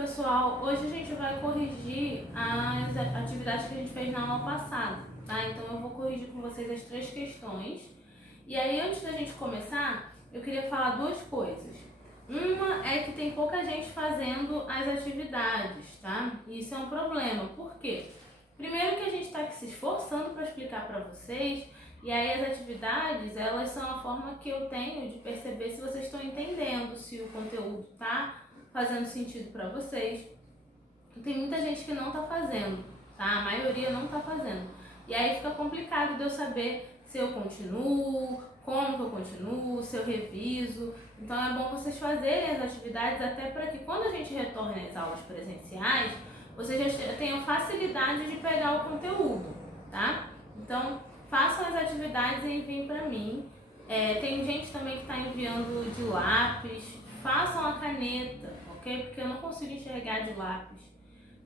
pessoal, hoje a gente vai corrigir as atividades que a gente fez na aula passada, tá? Então eu vou corrigir com vocês as 3 questões. E aí, antes da gente começar, eu queria falar 2 coisas. Uma é que tem pouca gente fazendo as atividades, tá? E isso é um problema. Por quê? Primeiro que a gente está aqui se esforçando para explicar para vocês, e aí as atividades, elas são a forma que eu tenho de perceber se vocês estão entendendo, se o conteúdo está fazendo sentido para vocês. Tem muita gente que não está fazendo, tá? A maioria não está fazendo. E aí fica complicado de eu saber se eu continuo, como que eu continuo, se eu reviso. Então é bom vocês fazerem as atividades até para que quando a gente retorne às aulas presenciais, vocês já tenham facilidade de pegar o conteúdo, tá? Então façam as atividades e enviem para mim. Tem gente também que está enviando de lápis. Façam a caneta, ok? Porque eu não consigo enxergar de lápis.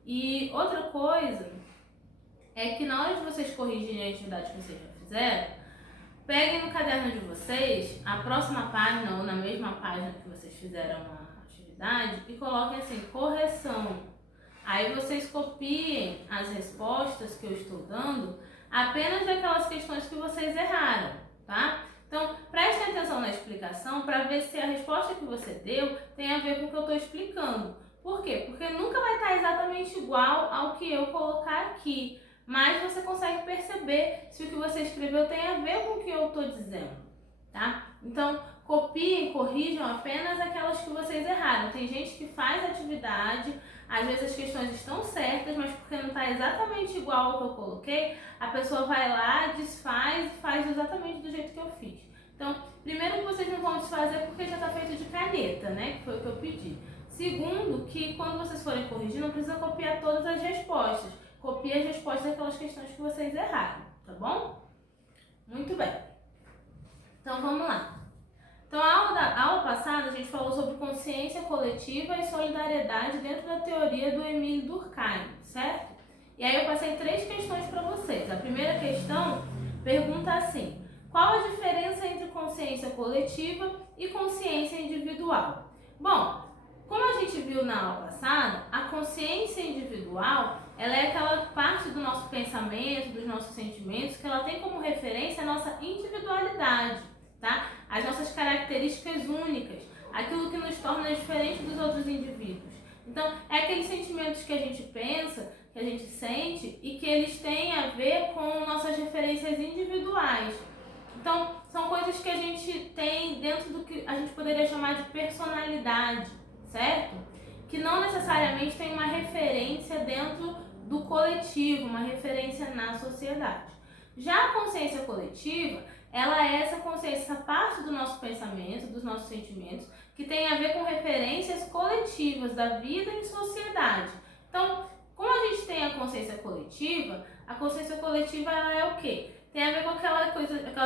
E outra coisa é que na hora de vocês corrigirem a atividade que vocês já fizeram, peguem no caderno de vocês a próxima página ou na mesma página que vocês fizeram a atividade e coloquem assim, correção. Aí vocês copiem as respostas que eu estou dando apenas daquelas questões que vocês erraram, tá? Então, prestem atenção na explicação para ver se a resposta que você deu tem a ver com o que eu estou explicando. Por quê? Porque nunca vai estar exatamente igual ao que eu colocar aqui, mas você consegue perceber se o que você escreveu tem a ver com o que eu estou dizendo, tá? Então, copiem, corrijam apenas aquelas que vocês erraram. Tem gente que faz atividade, às vezes as questões estão certas, mas porque não está exatamente igual ao que eu coloquei, a pessoa vai lá, desfaz e faz exatamente do jeito que eu fiz. Então, primeiro que vocês não vão desfazer porque já está feito de caneta, né? Que foi o que eu pedi. Segundo, que quando vocês forem corrigir, não precisa copiar todas as respostas. Copie as respostas daquelas questões que vocês erraram, tá bom? Muito bem. Então, vamos lá. Então, a aula passada a gente falou sobre consciência coletiva e solidariedade dentro da teoria do Emile Durkheim, certo? E aí eu passei 3 questões para vocês. A primeira questão pergunta assim: qual a diferença entre consciência coletiva e consciência individual? Bom, como a gente viu na aula passada, a consciência individual, ela é aquela parte do nosso pensamento, dos nossos sentimentos, que ela tem como referência a nossa individualidade, tá? As nossas características únicas, aquilo que nos torna diferente dos outros indivíduos. Então, é aqueles sentimentos que a gente pensa, que a gente sente e que eles têm a ver com nossas referências individuais. Então, são coisas que a gente tem dentro do que a gente poderia chamar de personalidade, certo? Que não necessariamente tem uma referência dentro do coletivo, uma referência na sociedade. Já a consciência coletiva, ela é essa consciência, essa parte do nosso pensamento, dos nossos sentimentos, que tem a ver com referências coletivas da vida em sociedade. Então, como a gente tem a consciência coletiva ela é o quê? Tem a ver com aquelas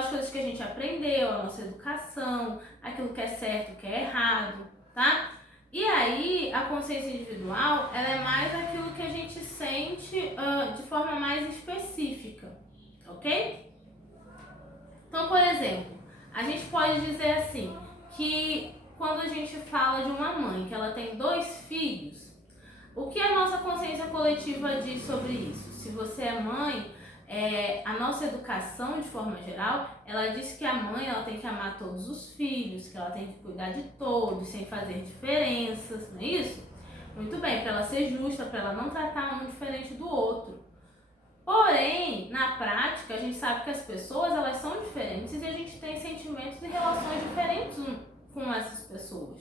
coisas que a gente aprendeu, a nossa educação, aquilo que é certo, o que é errado, tá? E aí, a consciência individual, ela é mais aquilo que a gente sente de forma mais específica, ok? Então, por exemplo, a gente pode dizer assim, que quando a gente fala de uma mãe, que ela tem 2 filhos, o que a nossa consciência coletiva diz sobre isso? Se você é mãe, a nossa educação, de forma geral, ela diz que a mãe ela tem que amar todos os filhos, que ela tem que cuidar de todos, sem fazer diferenças, não é isso? Muito bem, para ela ser justa, para ela não tratar um diferente do outro. Porém, na prática, a gente sabe que as pessoas elas são diferentes e a gente tem sentimentos e relações diferentes com essas pessoas.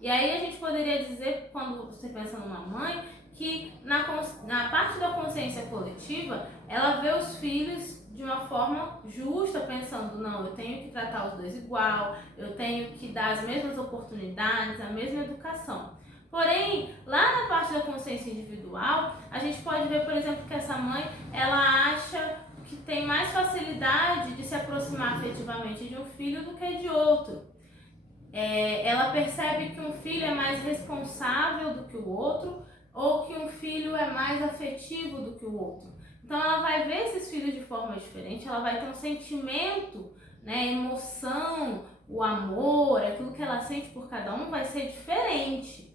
E aí a gente poderia dizer, quando você pensa numa mãe, que na parte da consciência coletiva, ela vê os filhos de uma forma justa, pensando, não, eu tenho que tratar os 2 igual, eu tenho que dar as mesmas oportunidades, a mesma educação. Porém, lá na parte da consciência individual, a gente pode ver, por exemplo, que essa mãe, ela acha que tem mais facilidade de se aproximar afetivamente de um filho do que de outro. Ela percebe que um filho é mais responsável do que o outro, ou que um filho é mais afetivo do que o outro. Então ela vai ver esses filhos de forma diferente, ela vai ter um sentimento, né, emoção, o amor, aquilo que ela sente por cada um vai ser diferente.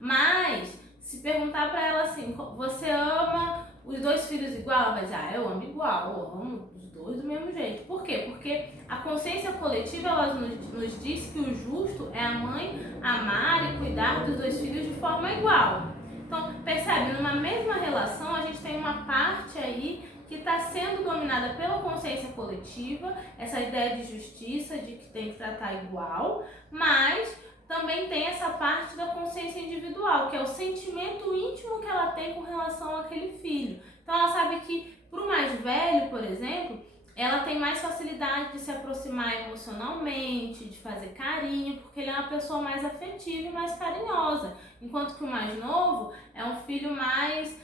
Mas Se perguntar pra ela assim, você ama os dois filhos igual? Ela vai dizer, eu amo igual, eu amo os dois do mesmo jeito. Por quê? Porque a consciência coletiva, ela nos diz que o justo é a mãe amar e cuidar dos dois filhos de forma igual. Então, percebe, numa mesma relação, a gente tem uma parte aí que está sendo dominada pela consciência coletiva, essa ideia de justiça, de que tem que tratar igual, mas também tem essa parte da consciência individual, que é o sentimento íntimo que ela tem com relação àquele filho. Então ela sabe que, para o mais velho, por exemplo, ela tem mais facilidade de se aproximar emocionalmente, de fazer carinho, porque ele é uma pessoa mais afetiva e mais carinhosa. Enquanto que o mais novo é um filho mais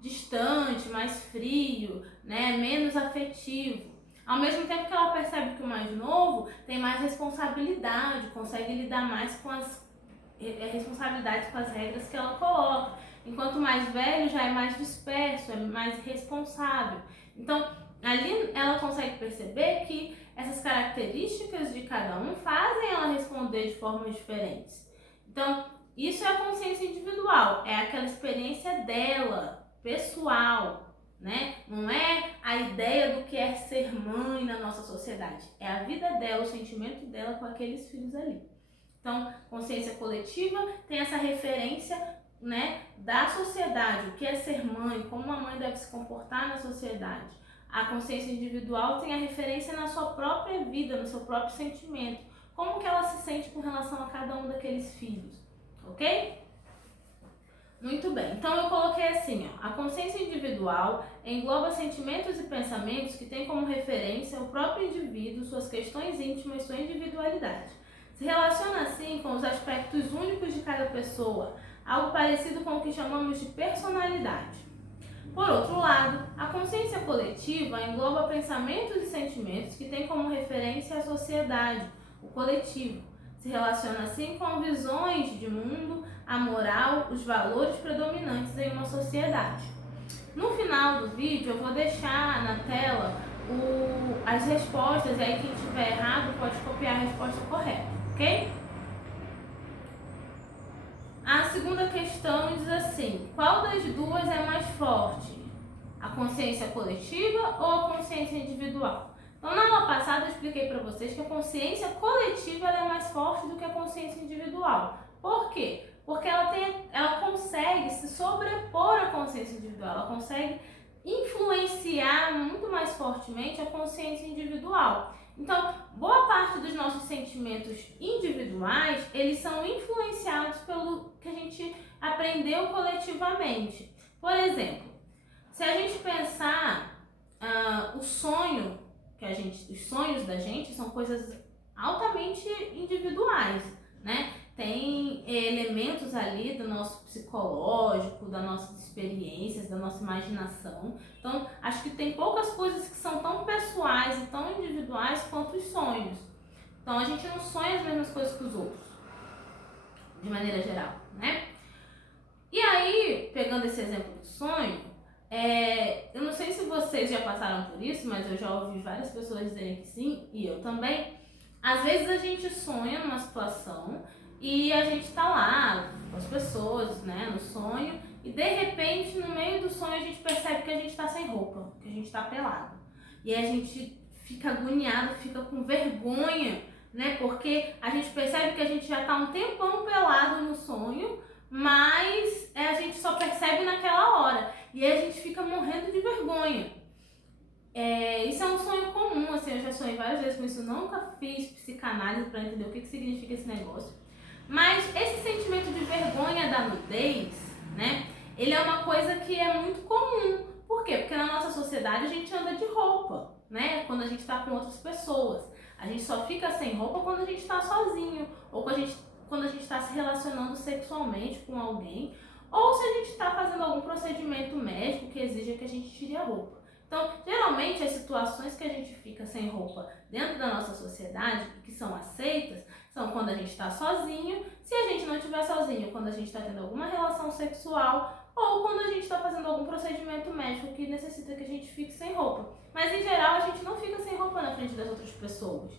distante, mais frio, né, menos afetivo. Ao mesmo tempo que ela percebe que o mais novo tem mais responsabilidade, consegue lidar mais com as responsabilidades, com as regras que ela coloca. Enquanto o mais velho já é mais disperso, é mais responsável. Então, ali ela consegue perceber que essas características de cada um fazem ela responder de formas diferentes. Então, isso é a consciência individual, é aquela experiência dela, pessoal, né? Não é a ideia do que é ser mãe na nossa sociedade, é a vida dela, o sentimento dela com aqueles filhos ali. Então, consciência coletiva tem essa referência, né, da sociedade, o que é ser mãe, como uma mãe deve se comportar na sociedade. A consciência individual tem a referência na sua própria vida, no seu próprio sentimento, como que ela se sente com relação a cada um daqueles filhos, ok? Muito bem, então eu coloquei assim, a consciência individual engloba sentimentos e pensamentos que têm como referência o próprio indivíduo, suas questões íntimas, sua individualidade. Se relaciona assim com os aspectos únicos de cada pessoa, algo parecido com o que chamamos de personalidade. Por outro lado, a consciência coletiva engloba pensamentos e sentimentos que têm como referência a sociedade, o coletivo. Se relaciona assim com visões de mundo, a moral, os valores predominantes em uma sociedade. No final do vídeo eu vou deixar na tela as respostas, e aí quem tiver errado pode copiar a resposta correta, ok? A segunda questão diz assim, qual das duas é mais forte? A consciência coletiva ou a consciência individual? Então, na aula passada eu expliquei para vocês que a consciência coletiva é mais forte do que a consciência individual. Por quê? Porque ela consegue se sobrepor à consciência individual, ela consegue influenciar muito mais fortemente a consciência individual. Então, boa parte dos nossos sentimentos individuais, eles são influenciados pelo que a gente aprendeu coletivamente. Por exemplo, se a gente pensar o sonho os sonhos da gente são coisas altamente individuais, né? Tem elementos ali do nosso psicológico, das nossas experiências, da nossa imaginação. Então, acho que tem poucas coisas que são tão pessoais e tão individuais quanto os sonhos. Então, a gente não sonha as mesmas coisas que os outros, de maneira geral, né? E aí, pegando esse exemplo do sonho, eu não sei se vocês já passaram por isso, mas eu já ouvi várias pessoas dizerem que sim, e eu também. Às vezes a gente sonha numa situação e a gente tá lá com as pessoas, né, no sonho, e de repente no meio do sonho a gente percebe que a gente tá sem roupa, que a gente tá pelado. E a gente fica agoniado, fica com vergonha, né, porque a gente percebe que a gente já tá um tempão pelado no sonho, mas a gente só percebe naquela hora. E aí a gente fica morrendo de vergonha. Isso é um sonho comum, assim, eu já sonhei várias vezes com isso, nunca fiz psicanálise para entender o que significa esse negócio. Mas esse sentimento de vergonha da nudez, né, ele é uma coisa que é muito comum. Por quê? Porque na nossa sociedade a gente anda de roupa, né, quando a gente está com outras pessoas. A gente só fica sem roupa quando a gente está sozinho, ou quando a gente está se relacionando sexualmente com alguém, ou se a gente está fazendo algum procedimento médico que exija que a gente tire a roupa. Então, geralmente, as situações que a gente fica sem roupa dentro da nossa sociedade, que são aceitas, são quando a gente está sozinho, se a gente não estiver sozinho, quando a gente está tendo alguma relação sexual, ou quando a gente está fazendo algum procedimento médico que necessita que a gente fique sem roupa. Mas, em geral, a gente não fica sem roupa na frente das outras pessoas.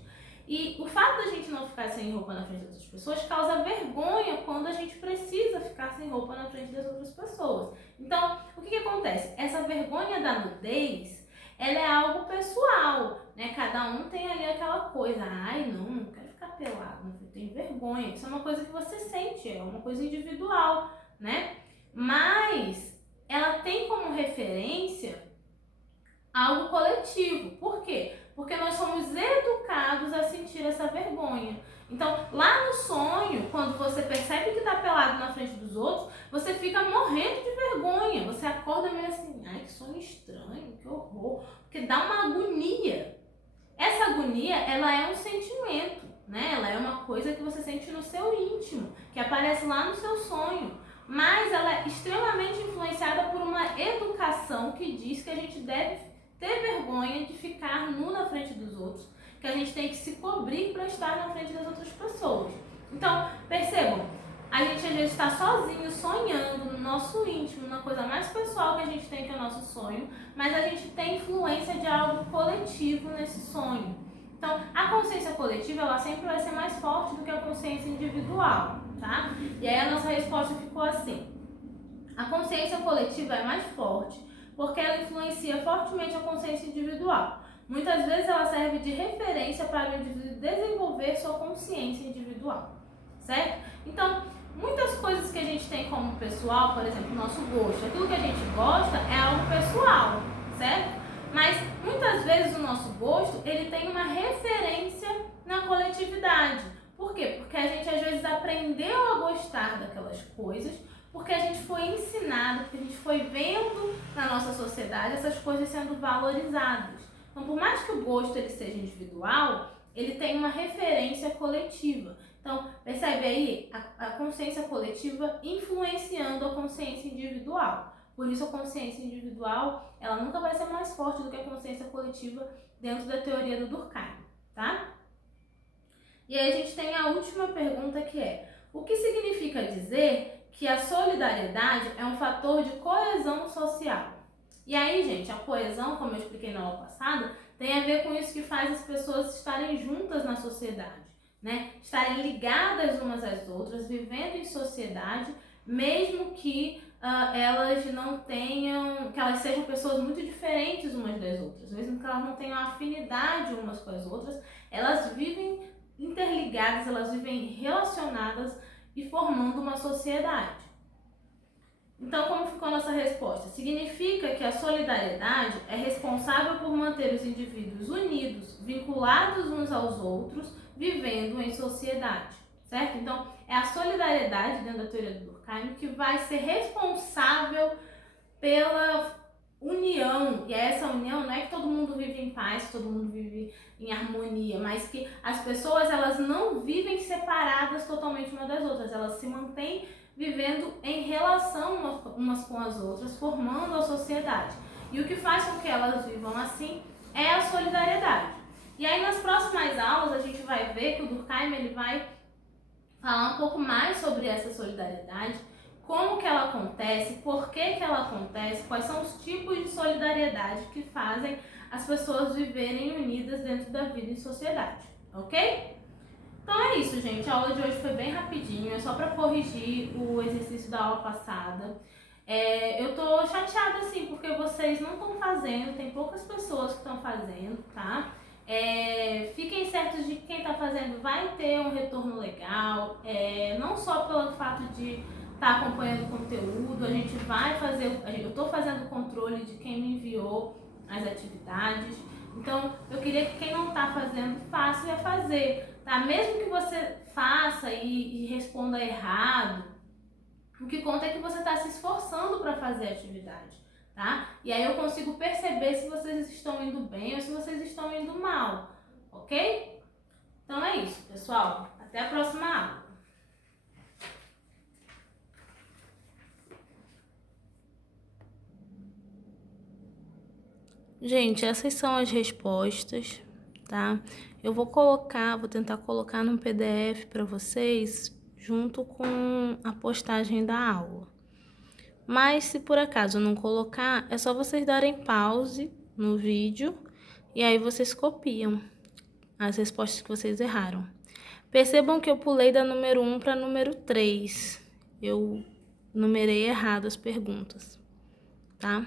E o fato da gente não ficar sem roupa na frente das outras pessoas causa vergonha quando a gente precisa ficar sem roupa na frente das outras pessoas. Então, o que acontece? Essa vergonha da nudez, ela é algo pessoal, né? Cada um tem ali aquela coisa, ai não quero ficar pelado, eu tenho vergonha. Isso é uma coisa que você sente, é uma coisa individual, né? Mas ela tem como referência algo coletivo. Por quê? Porque nós somos educados a sentir essa vergonha. Então, lá no sonho, quando você percebe que está pelado na frente dos outros, você fica morrendo de vergonha. Você acorda meio assim, ai, que sonho estranho, que horror. Porque dá uma agonia. Essa agonia, ela é um sentimento, né? Ela é uma coisa que você sente no seu íntimo, que aparece lá no seu sonho. Mas ela é extremamente influenciada por uma educação que diz que a gente deve ter vergonha de ficar nu na frente dos outros, que a gente tem que se cobrir para estar na frente das outras pessoas. Então, percebam, a gente às vezes está sozinho, sonhando no nosso íntimo, na coisa mais pessoal que a gente tem, que é o nosso sonho, mas a gente tem influência de algo coletivo nesse sonho. Então, a consciência coletiva, ela sempre vai ser mais forte do que a consciência individual, tá? E aí a nossa resposta ficou assim: a consciência coletiva é mais forte porque ela influencia fortemente a consciência individual. Muitas vezes ela serve de referência para o indivíduo desenvolver sua consciência individual, certo? Então, muitas coisas que a gente tem como pessoal, por exemplo, o nosso gosto, aquilo que a gente gosta é algo pessoal, certo? Mas muitas vezes o nosso gosto, ele tem uma referência na coletividade. Por quê? Porque a gente às vezes aprendeu a gostar daquelas coisas, porque a gente foi ensinado, porque a gente foi vendo na nossa sociedade essas coisas sendo valorizadas. Então, por mais que o gosto ele seja individual, ele tem uma referência coletiva. Então, percebe aí a consciência coletiva influenciando a consciência individual. Por isso, a consciência individual, ela nunca vai ser mais forte do que a consciência coletiva dentro da teoria do Durkheim, tá? E aí a gente tem a última pergunta, que é: o que significa dizer que a solidariedade é um fator de coesão social? E aí, gente, a coesão, como eu expliquei na aula passada, tem a ver com isso que faz as pessoas estarem juntas na sociedade, né? Estarem ligadas umas às outras, vivendo em sociedade, mesmo que elas não tenham, que elas sejam pessoas muito diferentes umas das outras, mesmo que elas não tenham afinidade umas com as outras, elas vivem interligadas, elas vivem relacionadas e formando uma sociedade. Então, como ficou a nossa resposta? Significa que a solidariedade é responsável por manter os indivíduos unidos, vinculados uns aos outros, vivendo em sociedade, certo? Então, é a solidariedade, dentro da teoria do Durkheim, que vai ser responsável pela união. E essa união não é que todo mundo vive em paz, todo mundo vive em harmonia, mas que as pessoas, elas não vivem separadas totalmente umas das outras, elas se mantêm vivendo em relação umas com as outras, formando a sociedade. E o que faz com que elas vivam assim é a solidariedade. E aí nas próximas aulas a gente vai ver que o Durkheim, ele vai falar um pouco mais sobre essa solidariedade, como que ela acontece, por que que ela acontece, quais são os tipos de solidariedade que fazem as pessoas viverem unidas dentro da vida em sociedade, ok? Então é isso, gente. A aula de hoje foi bem rapidinho, é só para corrigir o exercício da aula passada. Eu tô chateada assim, porque vocês não estão fazendo, tem poucas pessoas que estão fazendo, tá? Fiquem certos de que quem está fazendo vai ter um retorno legal, não só pelo fato de estar acompanhando o conteúdo, a gente vai fazer, eu estou fazendo o controle de quem me enviou as atividades. Então, eu queria que quem não está fazendo, faça e a fazer, tá? Mesmo que você faça e responda errado, o que conta é que você está se esforçando para fazer a atividade, tá? E aí eu consigo perceber se vocês estão indo bem ou se vocês estão indo mal, ok? Então é isso, pessoal. Até a próxima aula. Gente, essas são as respostas, tá? Eu vou tentar colocar num PDF para vocês junto com a postagem da aula. Mas se por acaso não colocar, é só vocês darem pause no vídeo e aí vocês copiam. as respostas que vocês erraram. Percebam que eu pulei da número 1 para número 3. Eu numerei errado as perguntas, tá?